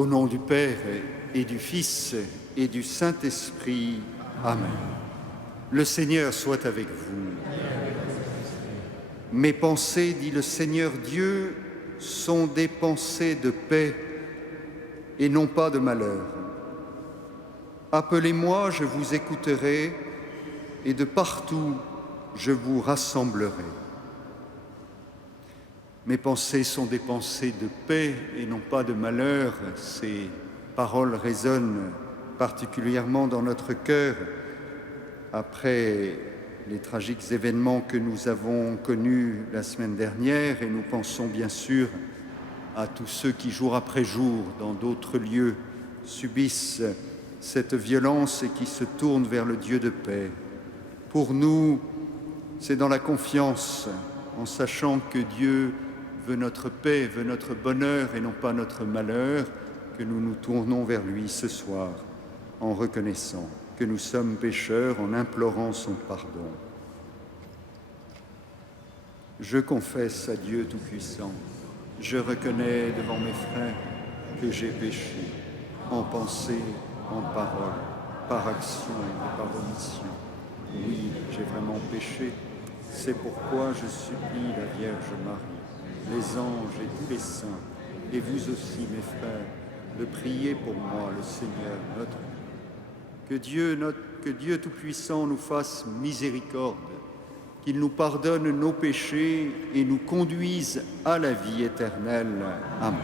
Au nom du Père et du Fils et du Saint-Esprit. Amen. Le Seigneur soit avec vous. Mes pensées, dit le Seigneur Dieu, sont des pensées de paix et non pas de malheur. Appelez-moi, je vous écouterai, et de partout je vous rassemblerai. Mes pensées sont des pensées de paix et non pas de malheur. Ces paroles résonnent particulièrement dans notre cœur après les tragiques événements que nous avons connus la semaine dernière, et nous pensons bien sûr à tous ceux qui, jour après jour, dans d'autres lieux, subissent cette violence et qui se tournent vers le Dieu de paix. Pour nous, c'est dans la confiance, en sachant que Dieu veut notre paix, veut notre bonheur et non pas notre malheur, que nous nous tournons vers lui ce soir, en reconnaissant que nous sommes pécheurs, en implorant son pardon. Je confesse à Dieu Tout-Puissant, je reconnais devant mes frères que j'ai péché, en pensée, en parole, par action et par omission. Oui, j'ai vraiment péché. C'est pourquoi je supplie la Vierge Marie, les anges et tous les saints, et vous aussi, mes frères, de prier pour moi, le Seigneur, notre Dieu. Que Dieu Tout-Puissant nous fasse miséricorde, qu'il nous pardonne nos péchés et nous conduise à la vie éternelle. Amen.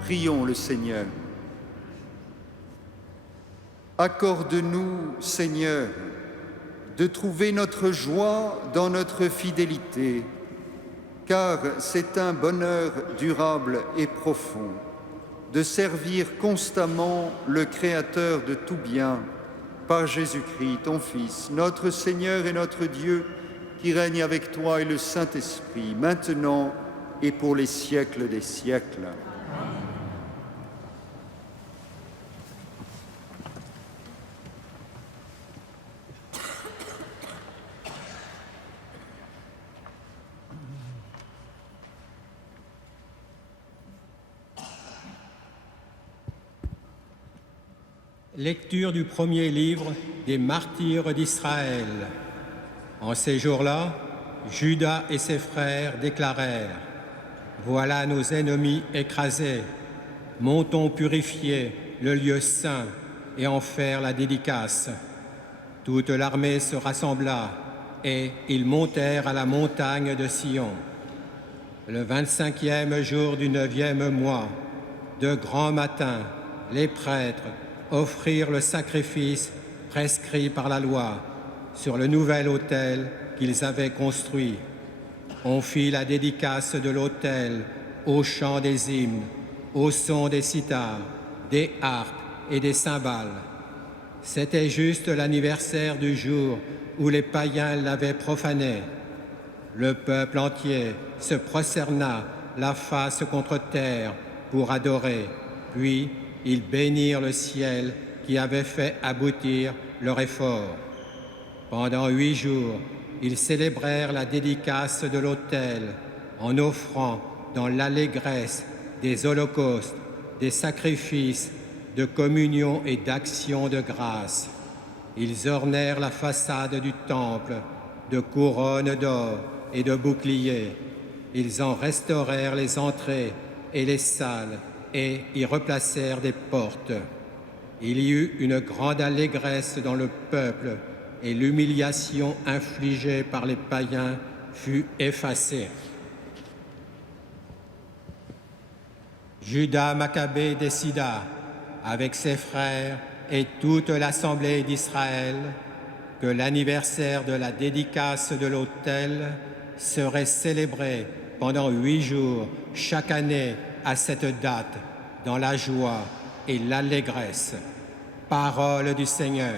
Prions le Seigneur. Accorde-nous, Seigneur, de trouver notre joie dans notre fidélité, car c'est un bonheur durable et profond de servir constamment le Créateur de tout bien, par Jésus-Christ, ton Fils, notre Seigneur et notre Dieu, qui règne avec toi et le Saint-Esprit, maintenant et pour les siècles des siècles. Lecture du premier livre des martyrs d'Israël. En ces jours-là, Judas et ses frères déclarèrent : « Voilà nos ennemis écrasés. Montons purifier le lieu saint et en faire la dédicace. » Toute l'armée se rassembla et ils montèrent à la montagne de Sion. Le 25e jour du 9e mois, de grand matin, les prêtres offrirent le sacrifice prescrit par la loi sur le nouvel autel qu'ils avaient construit. On fit la dédicace de l'autel au chant des hymnes, au son des cithars, des harpes et des cymbales. C'était juste l'anniversaire du jour où les païens l'avaient profané. Le peuple entier se prosterna la face contre terre pour adorer, puis ils bénirent le ciel qui avait fait aboutir leur effort. Pendant 8 jours, ils célébrèrent la dédicace de l'autel en offrant dans l'allégresse des holocaustes, des sacrifices de communion et d'action de grâce. Ils ornèrent la façade du temple de couronnes d'or et de boucliers. Ils en restaurèrent les entrées et les salles et y replacèrent des portes. Il y eut une grande allégresse dans le peuple et l'humiliation infligée par les païens fut effacée. Judas Maccabée décida, avec ses frères et toute l'assemblée d'Israël, que l'anniversaire de la dédicace de l'autel serait célébré pendant 8 jours chaque année à cette date, dans la joie et l'allégresse. Parole du Seigneur.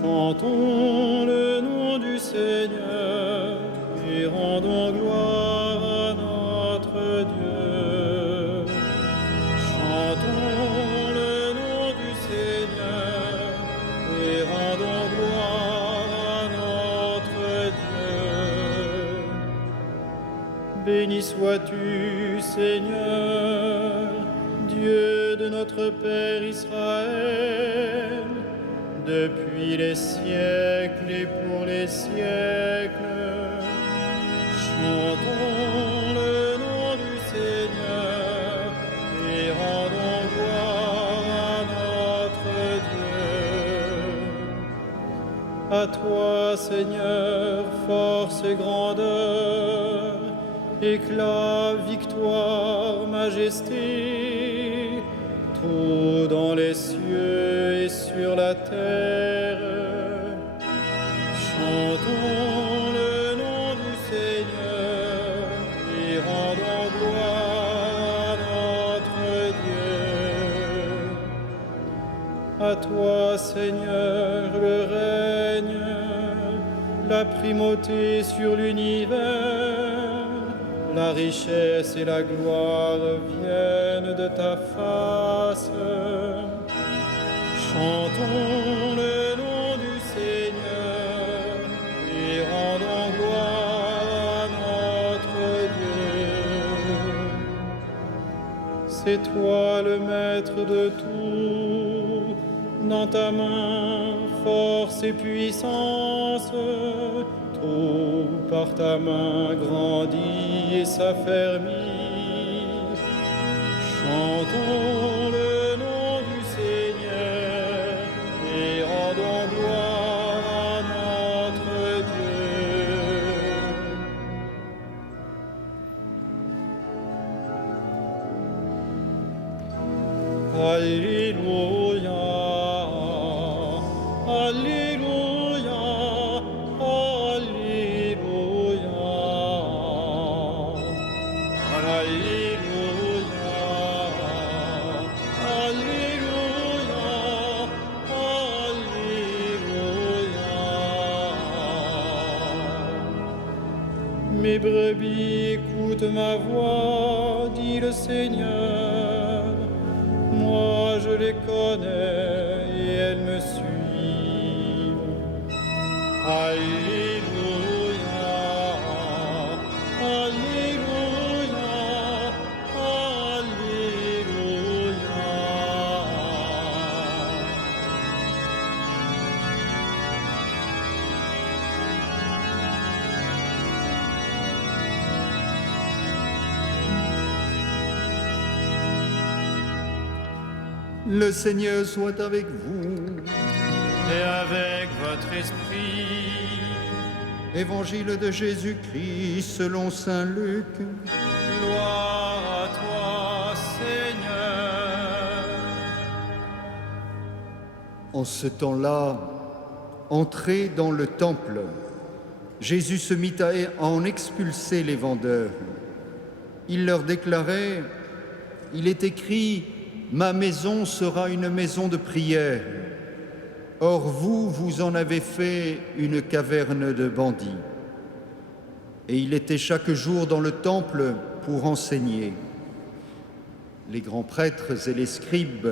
Chantons le nom du Seigneur et rendons gloire à notre Dieu. Chantons le nom du Seigneur et rendons gloire à notre Dieu. Béni sois-tu, Seigneur, Dieu de notre Père Israël, depuis les siècles et pour les siècles. Chantons le nom du Seigneur et rendons gloire à notre Dieu. À toi, Seigneur, force et grandeur, éclat, victoire, majesté, tout dans les cieux et sur la terre. Chantons le nom du Seigneur et rendons gloire à notre Dieu. À toi, Seigneur, le règne, la primauté sur l'univers, la richesse et la gloire viennent de ta face. Chantons le nom du Seigneur et rendons gloire à notre Dieu. C'est toi le maître de tout, dans ta main force et puissance. Tout par ta main grandit et s'affermit. Chantons le nom du Seigneur et rendons gloire à notre Dieu. Alléluia, Alléluia. Mes brebis écoutent ma voix, dit le Seigneur. Moi je les connais et elles me suivent. Alléluia, Alléluia, Alléluia. Le Seigneur soit avec vous. Et avec votre esprit. Évangile de Jésus-Christ selon saint Luc. Gloire à toi, Seigneur. En ce temps-là, entré dans le temple, Jésus se mit à en expulser les vendeurs. Il leur déclarait: « Il est écrit, ma maison sera une maison de prière. Or vous, vous en avez fait une caverne de bandits. » Et il était chaque jour dans le temple pour enseigner. Les grands prêtres et les scribes,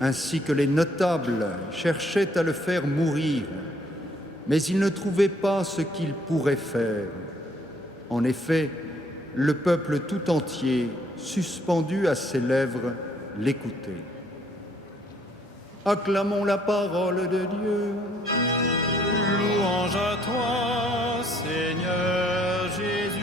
ainsi que les notables, cherchaient à le faire mourir, mais ils ne trouvaient pas ce qu'ils pourraient faire. En effet, le peuple tout entier, suspendu à ses lèvres, l'écoutait. Acclamons la parole de Dieu. Louange à toi, Seigneur Jésus.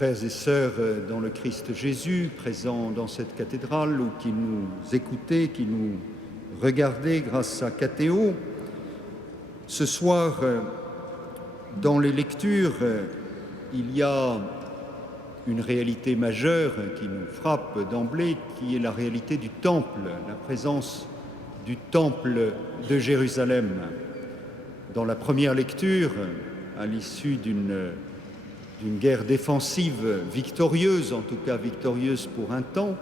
frères et sœurs dans le Christ Jésus, présents dans cette cathédrale ou qui nous écoutaient, qui nous regardaient grâce à Catéo. Ce soir, dans les lectures, il y a une réalité majeure qui nous frappe d'emblée, qui est la réalité du Temple, la présence du Temple de Jérusalem. Dans la première lecture, à l'issue d'une guerre défensive victorieuse, en tout cas victorieuse pour un temps,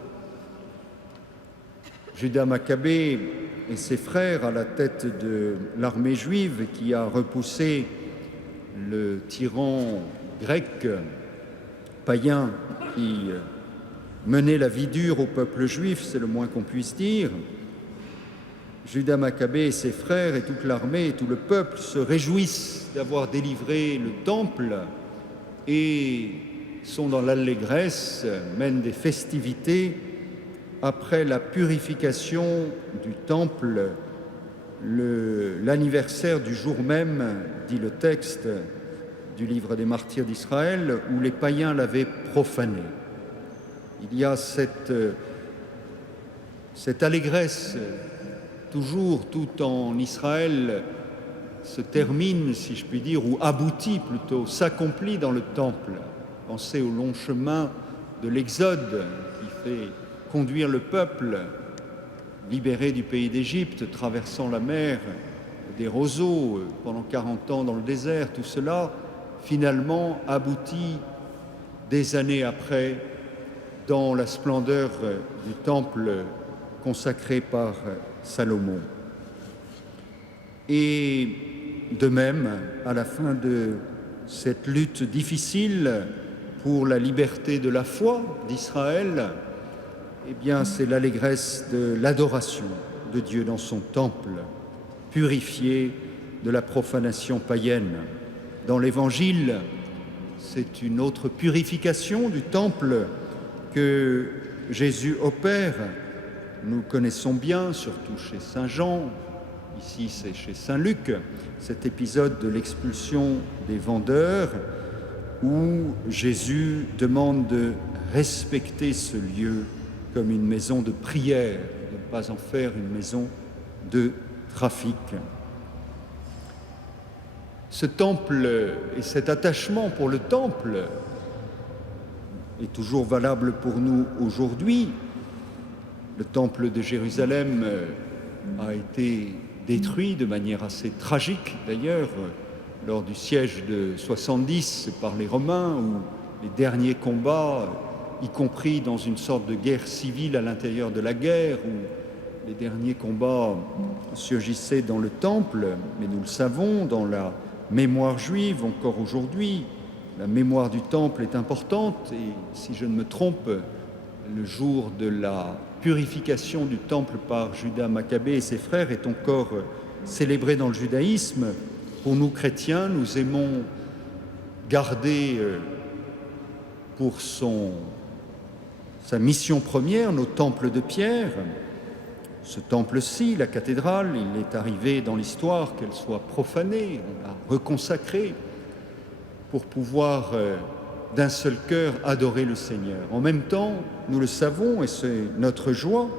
Judas Maccabée et ses frères à la tête de l'armée juive qui a repoussé le tyran grec païen qui menait la vie dure au peuple juif, c'est le moins qu'on puisse dire. Judas Maccabée et ses frères et toute l'armée et tout le peuple se réjouissent d'avoir délivré le temple et sont dans l'allégresse, mènent des festivités après la purification du temple, l'anniversaire du jour même, dit le texte du livre des martyrs d'Israël, où les païens l'avaient profané. Il y a cette allégresse, toujours tout en Israël, se termine, si je puis dire, ou aboutit plutôt, s'accomplit dans le temple. Pensez au long chemin de l'Exode qui fait conduire le peuple libéré du pays d'Égypte, traversant la mer, des roseaux pendant 40 ans dans le désert, tout cela finalement aboutit des années après dans la splendeur du temple consacré par Salomon. Et de même, à la fin de cette lutte difficile pour la liberté de la foi d'Israël, eh bien, c'est l'allégresse de l'adoration de Dieu dans son temple, purifié de la profanation païenne. Dans l'Évangile, c'est une autre purification du temple que Jésus opère. Nous connaissons bien, surtout chez Saint Jean, ici c'est chez Saint Luc, cet épisode de l'expulsion des vendeurs où Jésus demande de respecter ce lieu comme une maison de prière, de ne pas en faire une maison de trafic. Ce temple et cet attachement pour le temple est toujours valable pour nous aujourd'hui. Le temple de Jérusalem a été détruit de manière assez tragique, d'ailleurs, lors du siège de 70 par les Romains, où les derniers combats, y compris dans une sorte de guerre civile à l'intérieur de la guerre, où les derniers combats surgissaient dans le temple, mais nous le savons, dans la mémoire juive, encore aujourd'hui, la mémoire du temple est importante, et si je ne me trompe, le jour de la purification du temple par Judas Maccabée et ses frères est encore célébré dans le judaïsme. Pour nous chrétiens, nous aimons garder pour sa mission première nos temples de pierre. Ce temple-ci, la cathédrale, il est arrivé dans l'histoire qu'elle soit profanée, on l'a reconsacrée pour pouvoir d'un seul cœur adorer le Seigneur. En même temps, nous le savons, et c'est notre joie,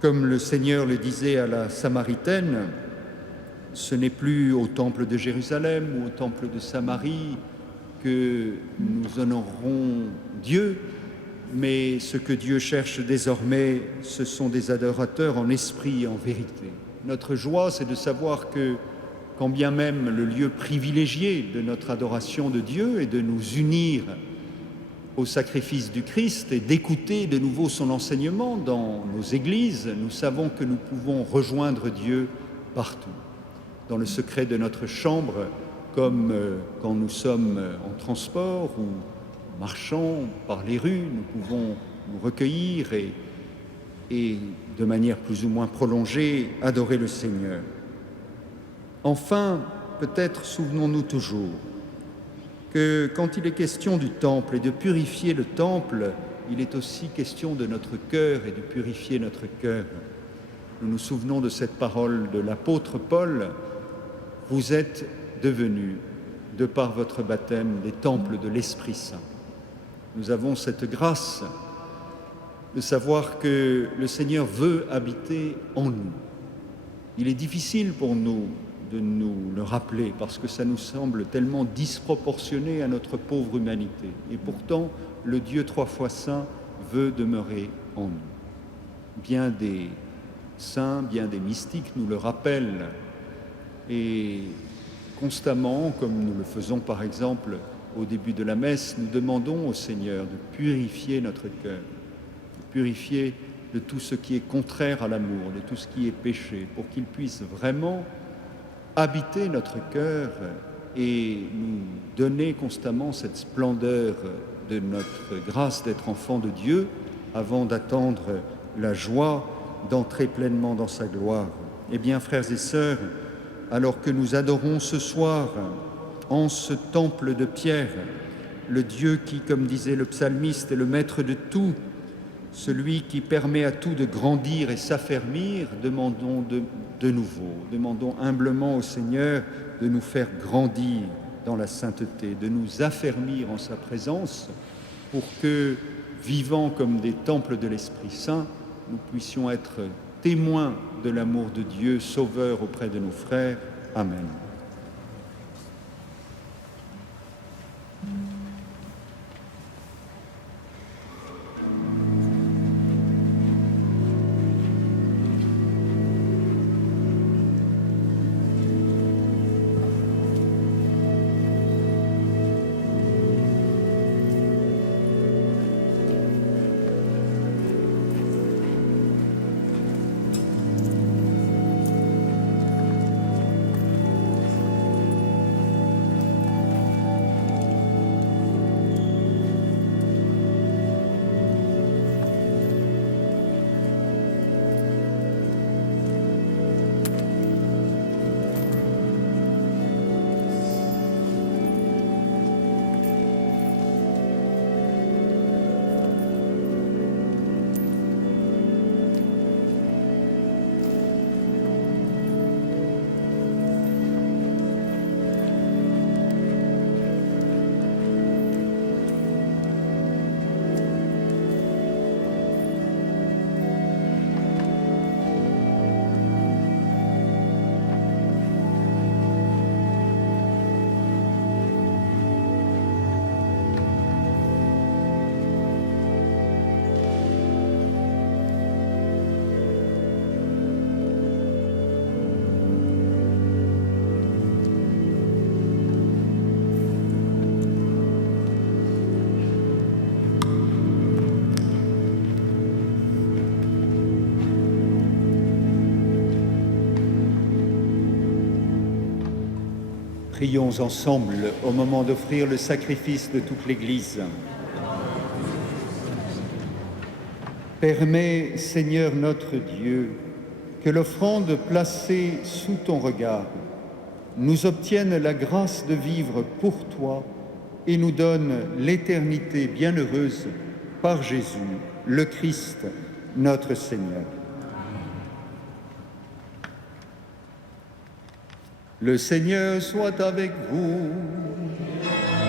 comme le Seigneur le disait à la Samaritaine, ce n'est plus au temple de Jérusalem ou au temple de Samarie que nous honorerons Dieu, mais ce que Dieu cherche désormais, ce sont des adorateurs en esprit et en vérité. Notre joie, c'est de savoir que, quand bien même le lieu privilégié de notre adoration de Dieu est de nous unir au sacrifice du Christ et d'écouter de nouveau son enseignement dans nos églises, nous savons que nous pouvons rejoindre Dieu partout, dans le secret de notre chambre, comme quand nous sommes en transport ou marchant par les rues, nous pouvons nous recueillir et de manière plus ou moins prolongée, adorer le Seigneur. Enfin, peut-être souvenons-nous toujours que quand il est question du temple et de purifier le temple, il est aussi question de notre cœur et de purifier notre cœur. Nous nous souvenons de cette parole de l'apôtre Paul, « Vous êtes devenus, de par votre baptême, des temples de l'Esprit Saint. » nous avons cette grâce de savoir que le Seigneur veut habiter en nous. Il est difficile pour nous de nous le rappeler parce que ça nous semble tellement disproportionné à notre pauvre humanité. Et pourtant, le Dieu trois fois saint veut demeurer en nous. Bien des saints, bien des mystiques nous le rappellent et constamment, comme nous le faisons par exemple au début de la messe, nous demandons au Seigneur de purifier notre cœur, de purifier de tout ce qui est contraire à l'amour, de tout ce qui est péché, pour qu'il puisse vraiment habiter notre cœur et nous donner constamment cette splendeur de notre grâce d'être enfant de Dieu avant d'attendre la joie d'entrer pleinement dans sa gloire. Eh bien, frères et sœurs, alors que nous adorons ce soir en ce temple de pierre, le Dieu qui, comme disait le psalmiste, est le maître de tout, celui qui permet à tout de grandir et s'affermir, demandons de nouveau, demandons humblement au Seigneur de nous faire grandir dans la sainteté, de nous affermir en sa présence pour que, vivant comme des temples de l'Esprit Saint, nous puissions être témoins de l'amour de Dieu, sauveur auprès de nos frères. Amen. Prions ensemble au moment d'offrir le sacrifice de toute l'Église. Permets, Seigneur notre Dieu, que l'offrande placée sous ton regard nous obtienne la grâce de vivre pour toi et nous donne l'éternité bienheureuse par Jésus, le Christ, notre Seigneur. Le Seigneur soit avec vous.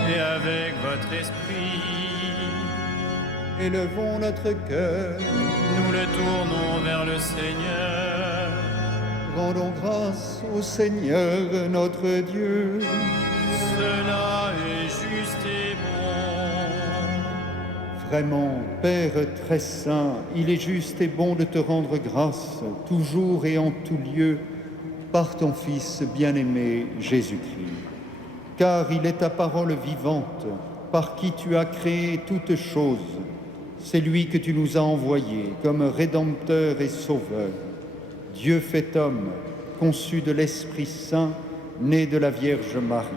Et avec votre esprit, Élevons notre cœur, nous le tournons vers le Seigneur. rendons grâce au Seigneur notre Dieu. Cela est juste et bon. Vraiment, Père très saint, il est juste et bon de te rendre grâce, toujours et en tout lieu, par ton Fils bien-aimé Jésus-Christ. Car il est ta parole vivante, par qui tu as créé toutes choses. C'est lui que tu nous as envoyé comme Rédempteur et Sauveur. Dieu fait homme, conçu de l'Esprit Saint, né de la Vierge Marie.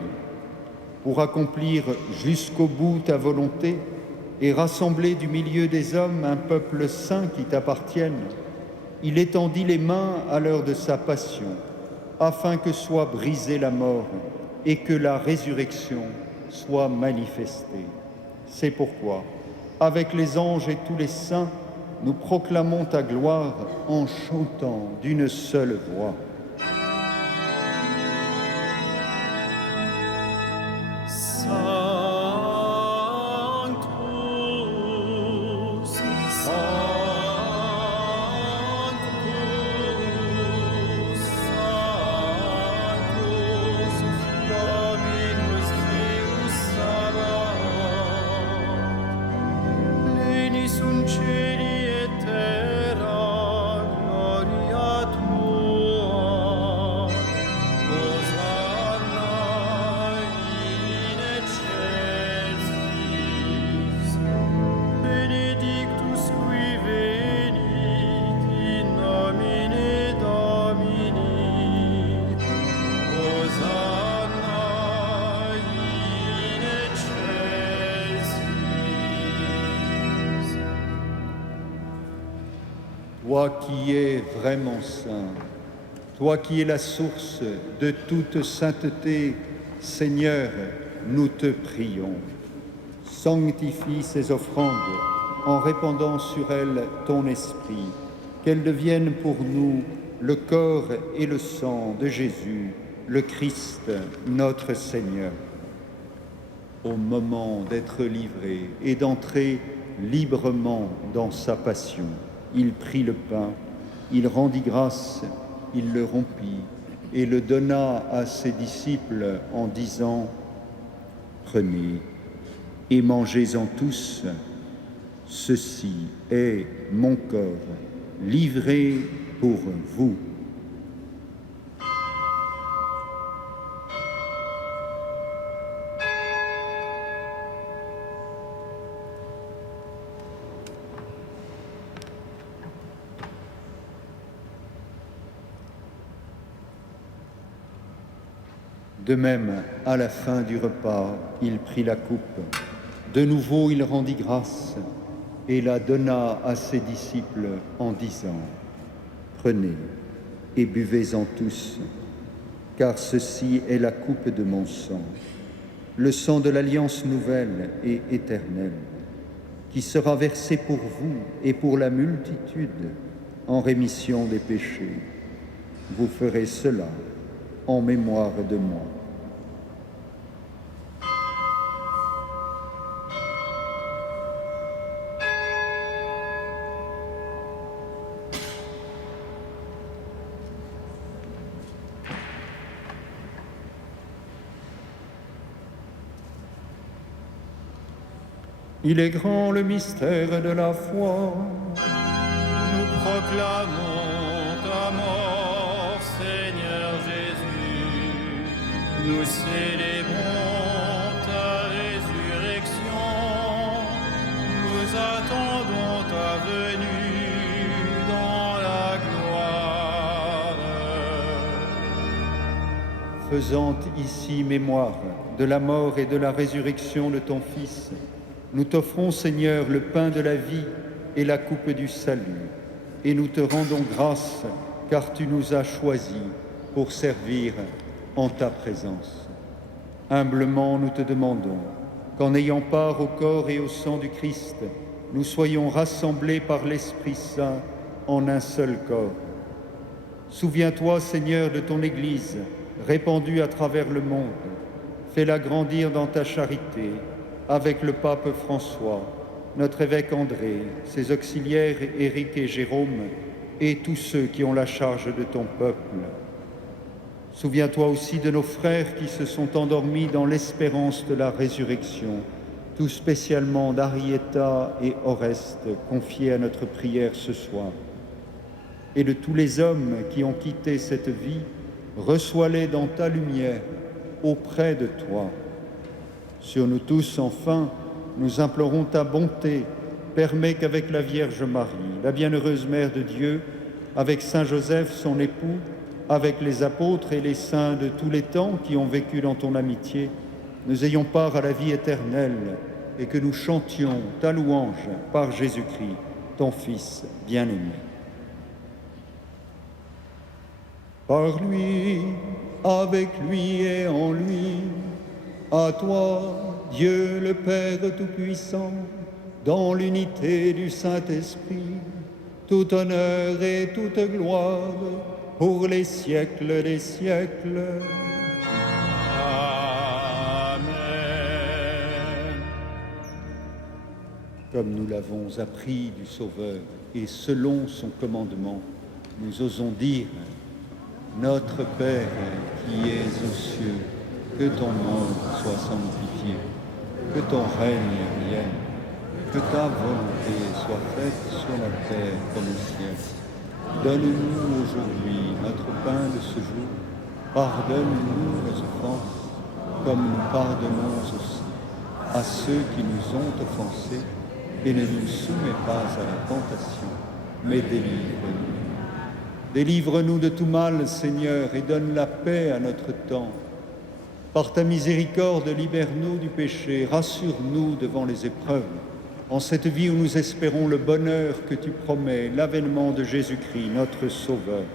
Pour accomplir jusqu'au bout ta volonté et rassembler du milieu des hommes un peuple saint qui t'appartienne, il étendit les mains à l'heure de sa passion, afin que soit brisée la mort et que la résurrection soit manifestée. C'est pourquoi, avec les anges et tous les saints, nous proclamons ta gloire en chantant d'une seule voix. Sanctus, Toi qui es vraiment saint, toi qui es la source de toute sainteté, Seigneur, nous te prions. Sanctifie ces offrandes en répandant sur elles ton esprit, qu'elles deviennent pour nous le corps et le sang de Jésus, le Christ, notre Seigneur. Au moment d'être livré et d'entrer librement dans sa passion, il prit le pain, il rendit grâce, il le rompit et le donna à ses disciples en disant « Prenez et mangez-en tous, ceci est mon corps livré pour vous. » De même, à la fin du repas, il prit la coupe. De nouveau, il rendit grâce et la donna à ses disciples en disant « Prenez et buvez-en tous, car ceci est la coupe de mon sang, le sang de l'alliance nouvelle et éternelle, qui sera versé pour vous et pour la multitude en rémission des péchés. Vous ferez cela en mémoire de moi. » Il est grand le mystère de la foi. Nous proclamons ta mort, Seigneur Jésus. Nous célébrons ta résurrection. Nous attendons ta venue dans la gloire. Faisant ici mémoire de la mort et de la résurrection de ton Fils, nous t'offrons, Seigneur, le pain de la vie et la coupe du salut, et nous te rendons grâce, car tu nous as choisis pour servir en ta présence. Humblement, nous te demandons qu'en ayant part au corps et au sang du Christ, nous soyons rassemblés par l'Esprit Saint en un seul corps. Souviens-toi, Seigneur, de ton Église, répandue à travers le monde. Fais-la grandir dans ta charité, avec le pape François, notre évêque André, ses auxiliaires Éric et Jérôme, et tous ceux qui ont la charge de ton peuple. Souviens-toi aussi de nos frères qui se sont endormis dans l'espérance de la résurrection, tout spécialement d'Arietta et Oreste, confiés à notre prière ce soir. Et de tous les hommes qui ont quitté cette vie, reçois-les dans ta lumière, auprès de toi. Sur nous tous, enfin, nous implorons ta bonté. Permets qu'avec la Vierge Marie, la bienheureuse Mère de Dieu, avec Saint Joseph, son époux, avec les apôtres et les saints de tous les temps qui ont vécu dans ton amitié, nous ayons part à la vie éternelle et que nous chantions ta louange par Jésus-Christ, ton Fils bien-aimé. Par lui, avec lui et en lui, à toi, Dieu le Père Tout-Puissant, dans l'unité du Saint-Esprit, tout honneur et toute gloire pour les siècles des siècles. Amen. Comme nous l'avons appris du Sauveur et selon son commandement, nous osons dire « Notre Père qui es aux cieux, que ton nom soit sanctifié, que ton règne vienne, que ta volonté soit faite sur la terre comme au ciel. Donne-nous aujourd'hui notre pain de ce jour. Pardonne-nous nos offenses, comme nous pardonnons aussi à ceux qui nous ont offensés, et ne nous soumets pas à la tentation, mais délivre-nous. Délivre-nous de tout mal, Seigneur, et donne la paix à notre temps. Par ta miséricorde, libère-nous du péché, rassure-nous devant les épreuves, En cette vie où nous espérons le bonheur que tu promets, l'avènement de Jésus-Christ, notre Sauveur.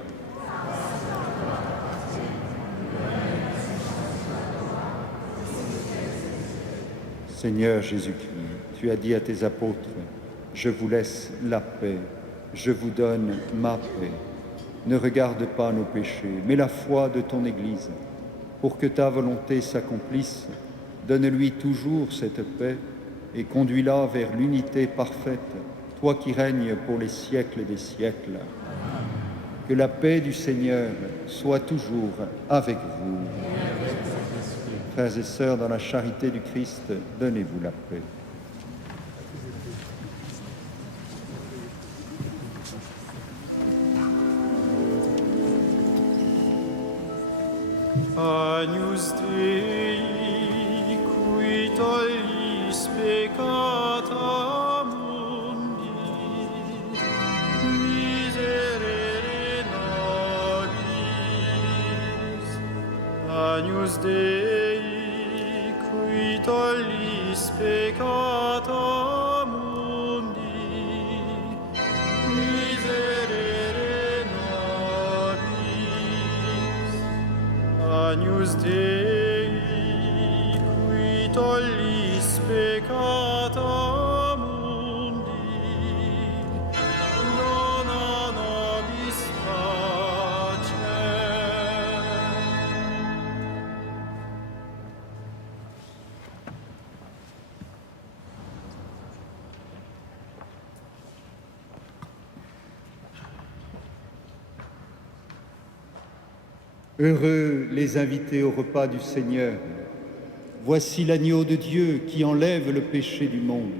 Seigneur Jésus-Christ, tu as dit à tes apôtres, « Je vous laisse la paix, je vous donne ma paix. Ne regarde pas nos péchés, mais la foi de ton Église. Pour que ta volonté s'accomplisse, donne-lui toujours cette paix et conduis-la vers l'unité parfaite, toi qui règnes pour les siècles des siècles. Que la paix du Seigneur soit toujours avec vous. Frères et sœurs, dans la charité du Christ, donnez-vous la paix. Agnus Dei, qui tollis peccata mundi, miserere nobis. Agnus Dei, qui tollis peccata mundi, miserere nobis. Agnus Dei, qui tollis peccata mundi, dona nobis pacem. Heureux les invités au repas du Seigneur. Voici l'agneau de Dieu qui enlève le péché du monde.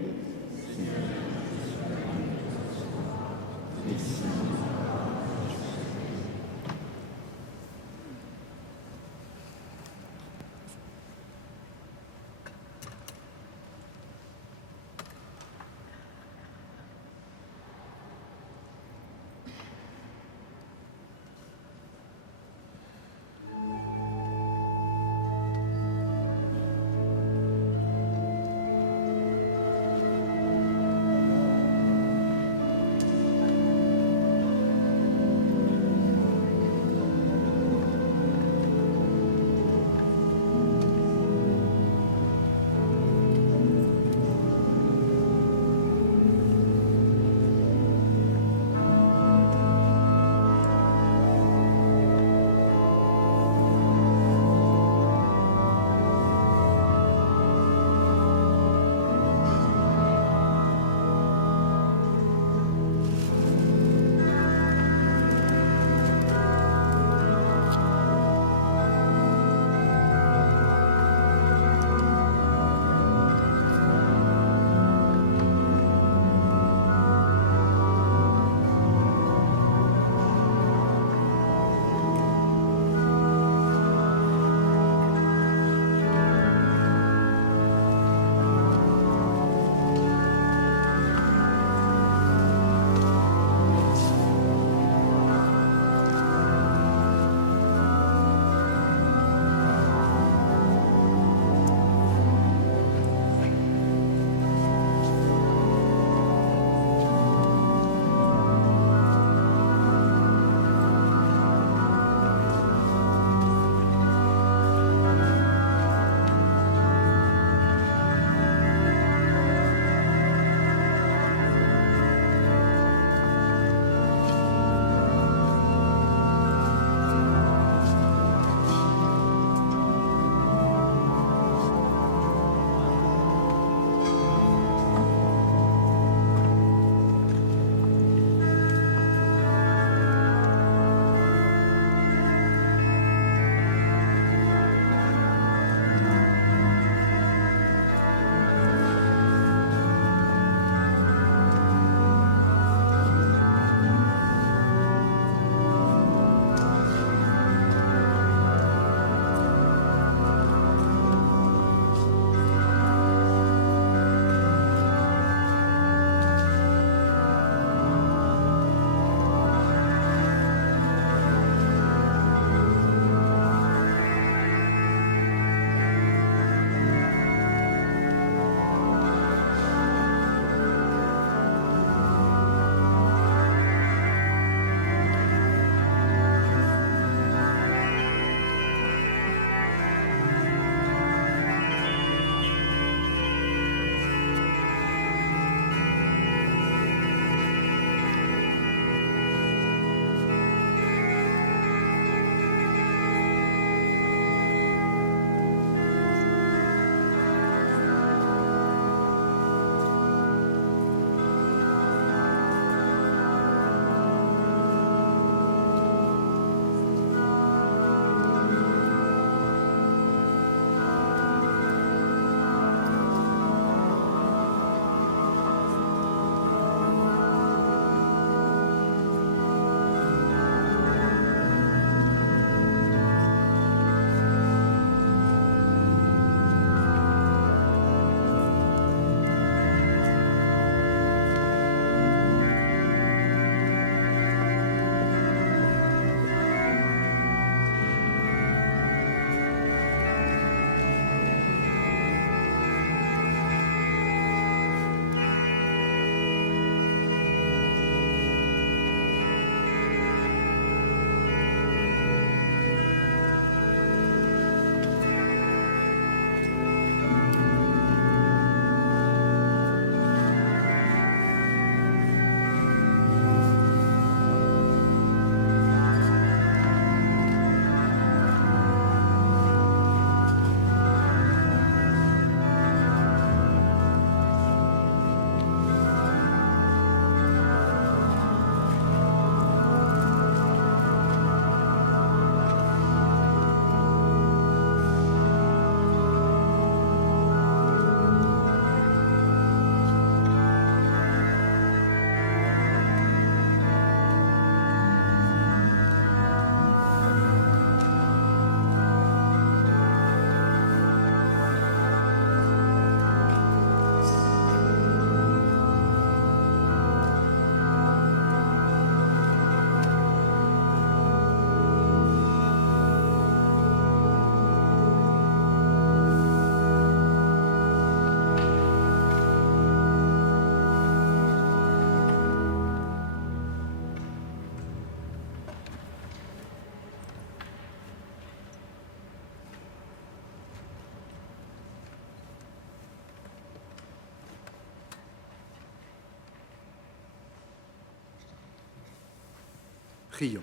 Prions.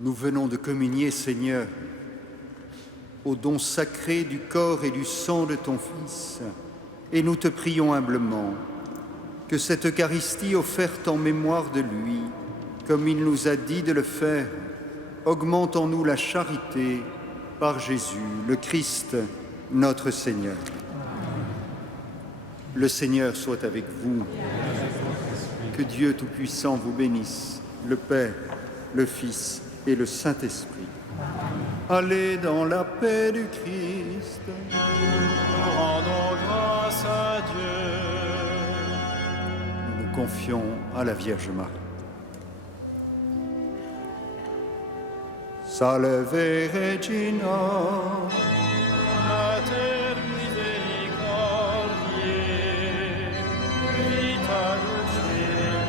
Nous venons de communier, Seigneur, au don sacré du corps et du sang de ton Fils, et nous te prions humblement que cette Eucharistie offerte en mémoire de lui, comme il nous a dit de le faire, augmente en nous la charité par Jésus, le Christ, notre Seigneur. Le Seigneur soit avec vous. Que Dieu Tout-Puissant vous bénisse, le Père, le Fils et le Saint-Esprit. Allez dans la paix du Christ. Rendons grâce à Dieu. Nous nous confions à la Vierge Marie. Salve Regina, Mater misericordiae, vita dulcedo,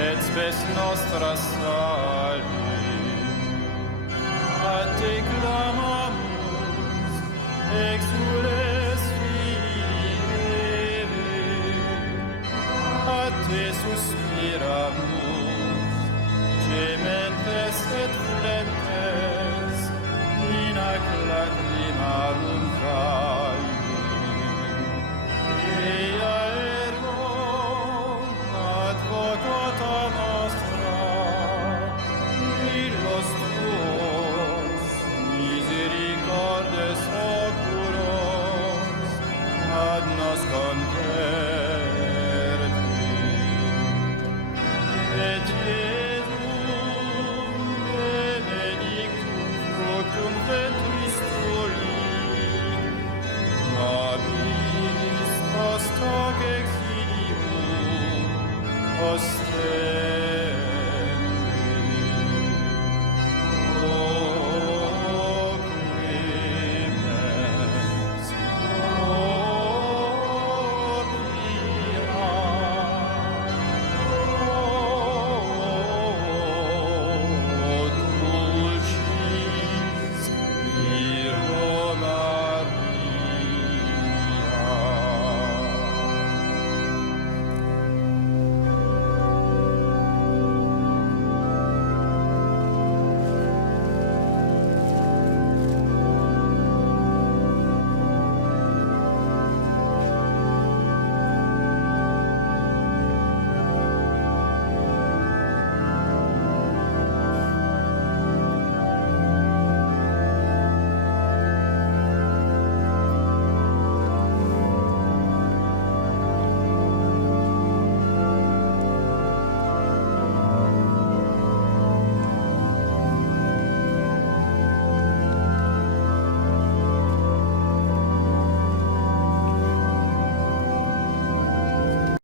et spes nostra salve. A te clamamus, exules Filii, a te suspiramus, gementes et flentes, in ac lacrimarum valli. Ea ergo advocata nostra, illos tuos, misericordes oculos, ad nos converti. Et Iesum benedictum fructum ventris tui, nobis post hoc exilium oster